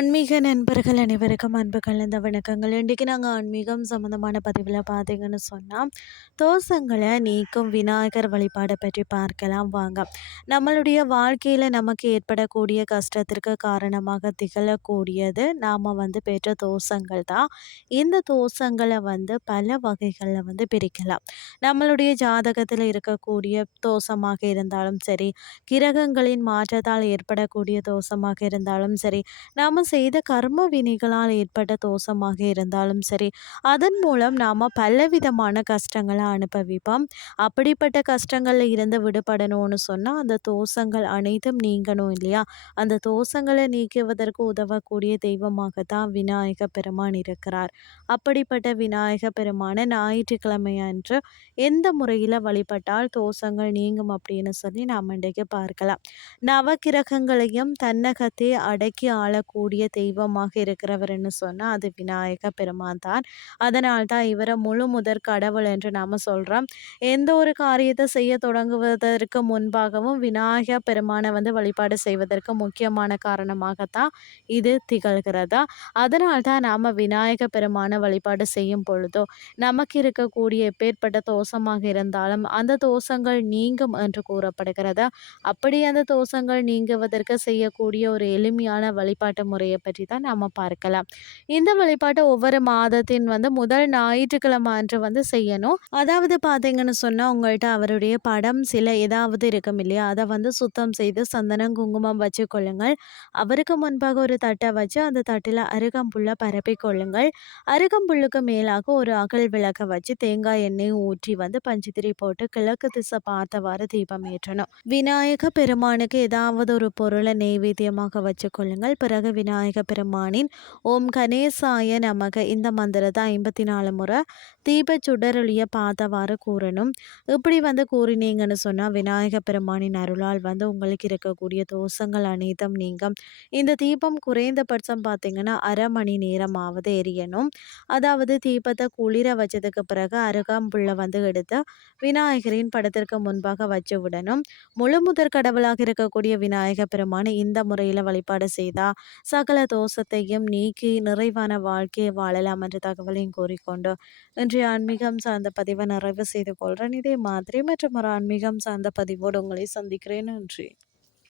ஆன்மீக நண்பர்கள் அனைவருக்கும் அன்பு கலந்த வணக்கங்கள். இன்றைக்கி நாங்கள் ஆன்மீகம் சம்மந்தமான பதிவில் பார்த்தீங்கன்னு சொன்னால் தோஷங்களை நீக்கும் விநாயகர் வழிபாடை பற்றி பார்க்கலாம் வாங்க. நம்மளுடைய வாழ்க்கையில் நமக்கு ஏற்படக்கூடிய கஷ்டத்திற்கு காரணமாக திகழக்கூடியது நாம் வந்து பெற்ற தோஷங்கள் தான். இந்த தோஷங்களை வந்து பல வகைகளில் வந்து பிரிக்கலாம். நம்மளுடைய ஜாதகத்தில் இருக்கக்கூடிய தோஷமாக இருந்தாலும் சரி கிரகங்களின் மாற்றத்தால் ஏற்படக்கூடிய தோஷமாக இருந்தாலும் சரி நாம் செய்த கர்ம வினைகளால் ஏற்பட்ட தோஷமாக இருந்தாலும் சரி அதன் மூலம் நாம் பலவிதமான கஷ்டங்களை அனுபவிப்போம். அப்படிப்பட்ட கஷ்டங்களில் இருந்து விடுபடணும்னு சொன்னால் அந்த தோஷங்கள் அனைத்தும் நீங்கணும் இல்லையா? அந்த தோஷங்களை நீக்குவதற்கு உதவக்கூடிய தெய்வமாக தான் விநாயக பெருமான் இருக்கிறார். அப்படிப்பட்ட விநாயக பெருமான ஞாயிற்றுக்கிழமை அன்று எந்த முறையில் வழிபட்டால் தோஷங்கள் நீங்கும் அப்படின்னு சொல்லி நாம் இன்றைக்கு பார்க்கலாம். நவகிரகங்களையும் தன்னகத்தை அடக்கி ஆளக்கூடிய பெரிய தெய்வமாக இருக்கிறவர்னு சொன்னால் அது விநாயக பெருமான் தான். அதனால் தான் இவரை முழு முதற் கடவுள் என்று நாம் சொல்கிறோம் எந்த ஒரு காரியத்தை செய்ய தொடங்குவதற்கு முன்பாகவும் விநாயக பெருமானை வந்து வழிபாடு செய்வதற்கு முக்கியமான காரணமாகத்தான் இது திகழ்கிறதா? அதனால் தான் நாம் விநாயக பெருமானை வழிபாடு செய்யும் பொழுதோ நமக்கு இருக்கக்கூடிய எப்பேற்பட்ட தோஷமாக இருந்தாலும் அந்த தோஷங்கள் நீங்கும் என்று கூறப்படுகிறதா? அப்படி அந்த தோஷங்கள் நீங்குவதற்கு செய்யக்கூடிய ஒரு எளிமையான வழிபாட்டு முறை முறையை பற்றி தான் நாம் பார்க்கலாம். இந்த வழிபாட்டை ஒவ்வொரு மாதத்தின் வந்து முதல் ஞாயிற்றுக்கிழமை அன்று வந்து செய்யணும். அதாவது பார்த்தீங்கன்னு சொன்னால் உங்கள்கிட்ட அவருடைய படம் சில ஏதாவது இருக்கும் இல்லையா? அதை வந்து சுத்தம் செய்து சந்தனம் குங்குமம் வச்சு கொள்ளுங்கள். அவருக்கு முன்பாக ஒரு தட்டை வச்சு அந்த தட்டில் அருகம்புல்லை பரப்பி கொள்ளுங்கள். அருகம்புல்லுக்கு மேலாக ஒரு அகல் விளக்கை வச்சு தேங்காய் எண்ணெய் ஊற்றி வந்து பஞ்சுத்திரி போட்டு கிழக்கு திசை பார்த்தவாறு தீபம் ஏற்றணும். விநாயக பெருமானுக்கு ஏதாவது ஒரு பொருளை நெய்வேத்தியமாக வச்சு கொள்ளுங்கள். பிறகு விநாயக பெருமானின் ஓம் கணேசாய நமக. இந்த மந்திரத்தை ஐம்பத்தி நாலு முறை தீப சுடரொழிய பார்த்தவாறு கூறணும். இப்படி வந்து கூறினீங்கன்னு சொன்னால் விநாயக பெருமானின் அருளால் வந்து உங்களுக்கு இருக்கக்கூடிய தோஷங்கள் அனைத்தும் நீங்கும். இந்த தீபம் குறைந்தபட்சம் பார்த்தீங்கன்னா அரை மணி நேரமாவது எரியணும். அதாவது தீபத்தை குளிர வச்சதுக்கு பிறகு அருகாம்புள்ள வந்து எடுத்து விநாயகரின் படத்திற்கு முன்பாக வச்சு விடணும். முழு முதற் கடவுளாக இருக்கக்கூடிய விநாயக பெருமானை இந்த முறையில் வழிபாடு செய்தால் சகல தோஷத்தையும் நீக்கி நிறைவான வாழ்க்கையை வாழலாம் என்ற தகவலையும் கூறிக்கொண்டு இன்றைய ஆன்மீகம் சார்ந்த பதிவை நிறைவு செய்து கொள்கிறேன் இதே மாதிரி மற்றும் ஒரு ஆன்மீகம் சார்ந்த பதிவோடு உங்களை சந்திக்கிறேன். நன்றி.